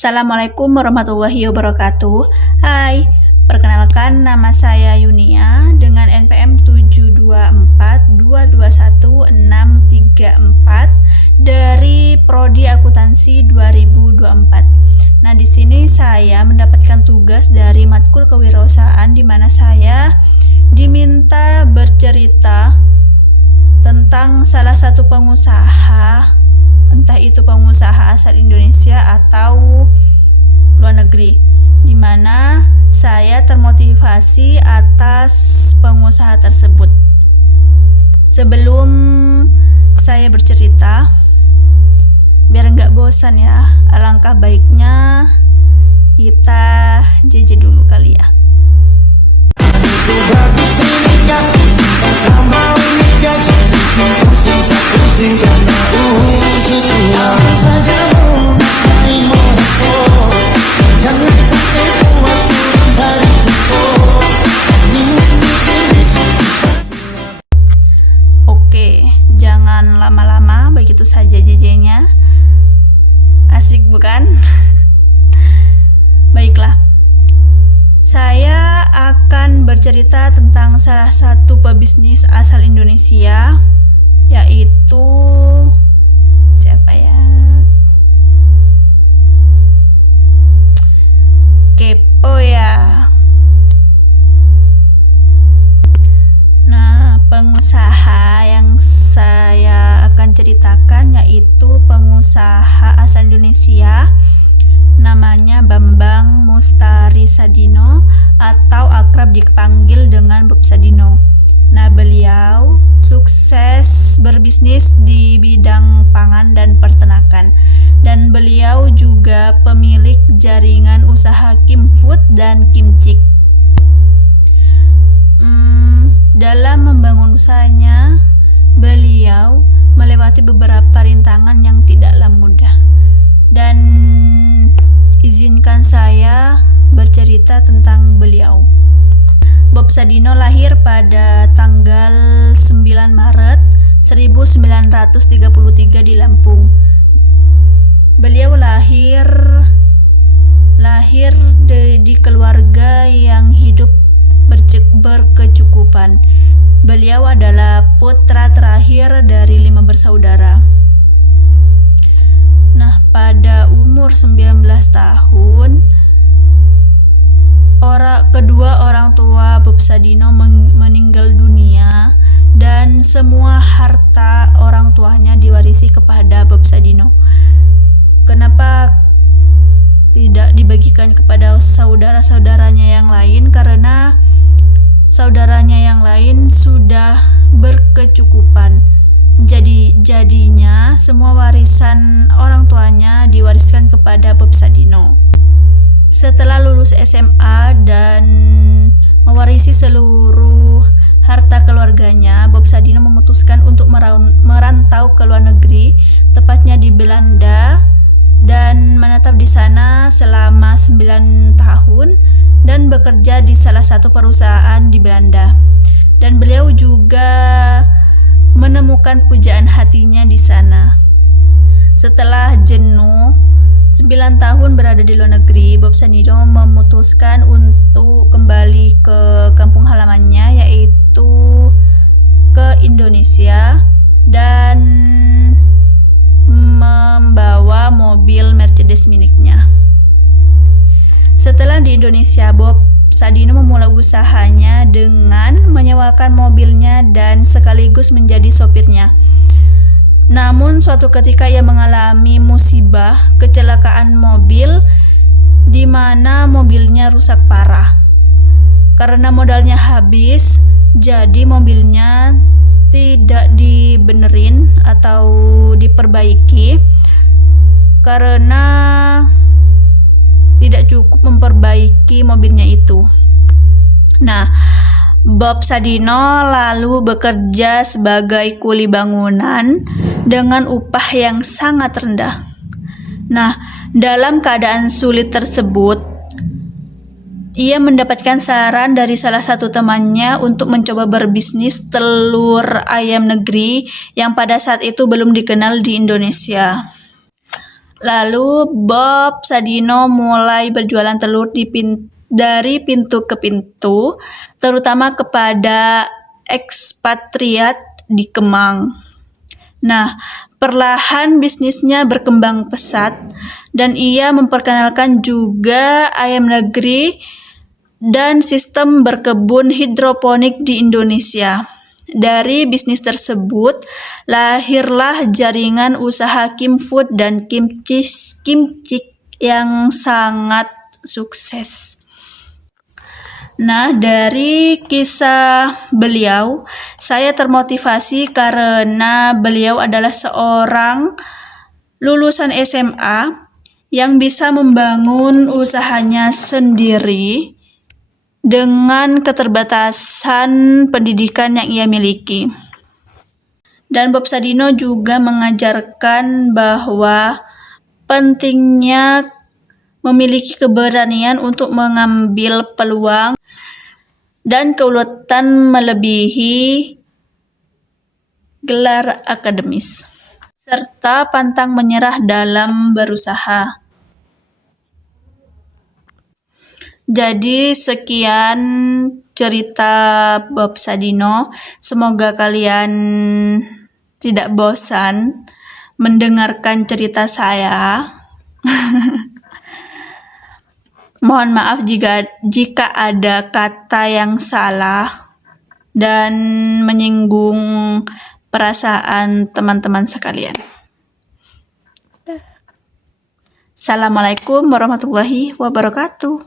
Assalamualaikum warahmatullahi wabarakatuh. Hai, perkenalkan nama saya Yunia dengan NPM 724221634 dari Prodi Akuntansi 2024. Nah, di sini saya mendapatkan tugas dari matkul kewirausahaan di mana saya diminta bercerita tentang salah satu pengusaha, entah itu pengusaha asal Indonesia atau luar negeri, di mana saya termotivasi atas pengusaha tersebut. Sebelum saya bercerita, biar nggak bosan ya, alangkah baiknya kita jejak dulu kali ya. Oke, jangan lama-lama, begitu saja jejenya. Asik bukan? Baiklah. Saya akan bercerita tentang salah satu pebisnis asal Indonesia, yaitu siapa ya? Kepo ya. Nah, pengusaha yang saya akan ceritakan yaitu pengusaha asal Indonesia, namanya Bambang Mustari Sadino atau akrab dipanggil dengan Bob Sadino. Nah, beliau sukses berbisnis di bidang pangan dan peternakan, dan beliau juga pemilik jaringan usaha Kim Food dan Kimchi. Dalam membangun usahanya, beliau melewati beberapa rintangan yang tidaklah mudah. Dan izinkan saya bercerita tentang beliau. Bob Sadino lahir pada tanggal 9 Maret 1933 di Lampung. Beliau lahir di keluarga yang hidup berkecukupan. Beliau adalah putra terakhir dari 5 bersaudara. Nah, pada umur 19 tahun, kedua orang tua Bob Sadino meninggal dunia, dan semua harta orang tuanya diwarisi kepada Bob Sadino. Kenapa tidak dibagikan kepada saudara-saudaranya yang lain? Karena saudaranya yang lain sudah berkecukupan. Jadinya semua warisan orang tuanya diwariskan kepada Bob Sadino. Setelah lulus SMA dan mewarisi seluruh harta keluarganya, Bob Sadino memutuskan untuk merantau ke luar negeri, tepatnya di Belanda, dan menetap di sana selama 9 tahun dan bekerja di salah satu perusahaan di Belanda. Dan beliau juga menemukan pujaan hatinya di sana. Setelah jenuh 9 tahun berada di luar negeri, Bob Sadino memutuskan untuk kembali ke kampung halamannya, yaitu ke Indonesia, dan membawa mobil Mercedes miliknya. Setelah di Indonesia, Bob Sadino memulai usahanya dengan menyewakan mobilnya dan sekaligus menjadi sopirnya. Namun suatu ketika ia mengalami musibah kecelakaan mobil di mana mobilnya rusak parah. Karena modalnya habis, jadi mobilnya tidak dibenerin atau diperbaiki karena tidak cukup memperbaiki mobilnya itu. Nah, Bob Sadino lalu bekerja sebagai kuli bangunan dengan upah yang sangat rendah. Nah, dalam keadaan sulit tersebut, ia mendapatkan saran dari salah satu temannya untuk mencoba berbisnis telur ayam negeri yang pada saat itu belum dikenal di Indonesia. Lalu Bob Sadino mulai berjualan telur dari pintu ke pintu, terutama kepada ekspatriat di Kemang. Nah, perlahan bisnisnya berkembang pesat dan ia memperkenalkan juga ayam negeri dan sistem berkebun hidroponik di Indonesia. Dari bisnis tersebut, lahirlah jaringan usaha Kim Food dan Kimchi yang sangat sukses. Nah, dari kisah beliau, saya termotivasi karena beliau adalah seorang lulusan SMA yang bisa membangun usahanya sendiri dengan keterbatasan pendidikan yang ia miliki. Dan Bob Sadino juga mengajarkan bahwa pentingnya memiliki keberanian untuk mengambil peluang dan keuletan melebihi gelar akademis, serta pantang menyerah dalam berusaha. Jadi sekian cerita Bob Sadino. Semoga kalian tidak bosan mendengarkan cerita saya. Mohon maaf jika ada kata yang salah dan menyinggung perasaan teman-teman sekalian. Assalamualaikum warahmatullahi wabarakatuh.